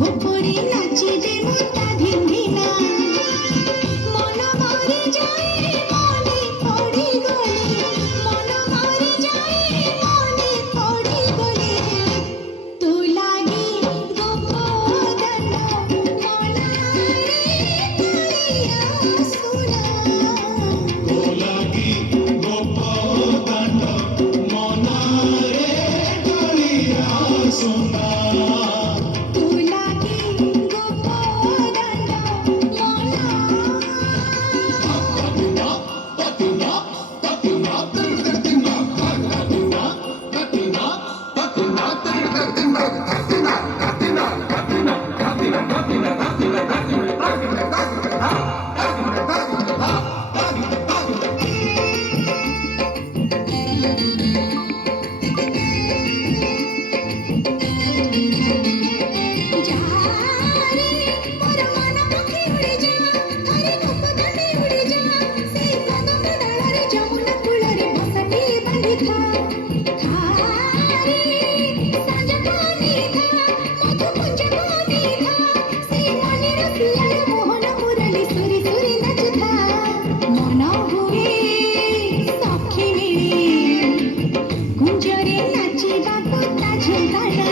গোপনে নাচিবে মোটা ধিঙ্গিনা মন মরে যায় মনে পড়ি গলে মন মরে যায় মনে পড়ি গলে তো লাগি গোপদান মনারে কালিয়া সোনা তো লাগি গোপদান মনারে কালিয়া সোনা তো লাগি গোপদান মনা যারে মোর মন পক্ষী উড়ি যা হরে গোপদানে উড়ি যা সেই কদম ডাଳରେ যমুনা কূଳରେ ବସାଟି ବାନ୍ଧି ଖା ଖାରେ ସାଞ୍ଜ ପାନି ଖା ମଧୁ କୁଞ୍ଜ ପାନି ଖା ସେଇ ମନିର ପିଆରେ ମୋହନ ମୁରଲି ସୁରି ସୁରି ନାଚୁଥା ମନ ହୁଏ ସଖୀ ମିଳେ କୁଞ୍ଜରେ ନାଚିବାକୁ ତା ଝୁଙ୍କାଣା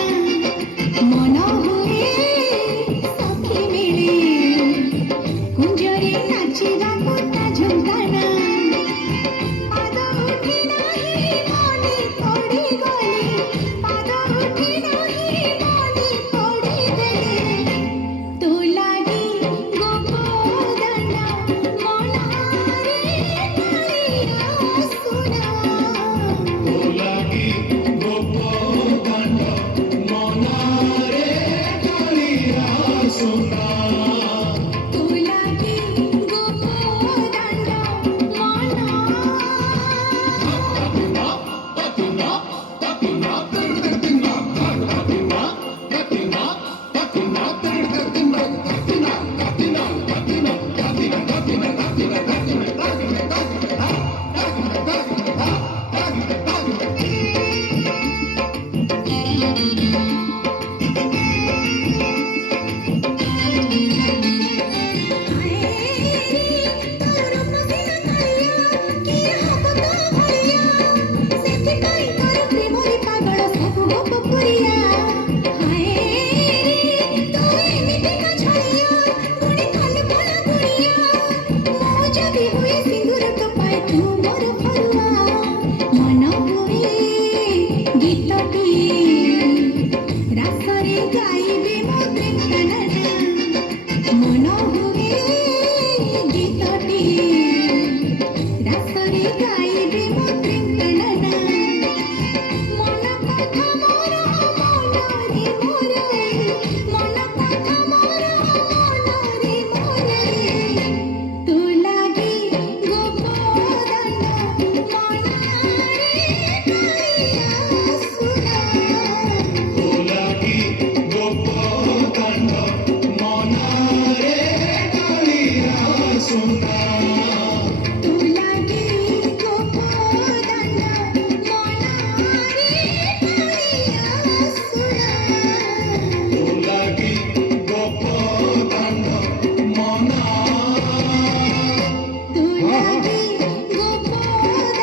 ମନ ହୁଏ ସଖୀ ମିଳେ କୁଞ୍ଜରେ ନାଚିବାକୁ ତା ଝୁଙ୍କାଣା ପାଦ ଉଠି ନାହିଁ ମନେ ପଡ଼ି ଗଲେ ପାଦ ଉଠି ନାହିଁ ମନେ ପଡ଼ି ଗଲେ ତୋ ଲାଗି ଗୋପଦାନ ମନରେ କାଳିଆ ସୁନା তো লাগি গোপদান মনারে কালিয়া সোনা ତୁ ଲାଗି ଗୋପଦାନ ମନା ରାସରେ ଗାଇବେ ମୋ ପ୍ରେମଗାନା ମନ ହୁଏ ଗୀତଟି ରାସରେ ଗାଇବେ ମୋ ପ୍ରେମଗାନା ମନ କଥା ମୋର ମନରେ ମୋର ମନ କଥା ମୋର ମନରେ ମୋର ତୁ ଲାଗି ଗୋପଦାନ ମନରେ କାଳିଆ ସୁନା তো লাগি গোপদান মনারে কালিয়া সোনা ତୁ ଲାଗି ଗୋପଦାନ ମନରେ କାଳିଆ ସୁନା তো লাগি গোপদান মনা ତୁ ଲାଗି ଗୋପଦାନ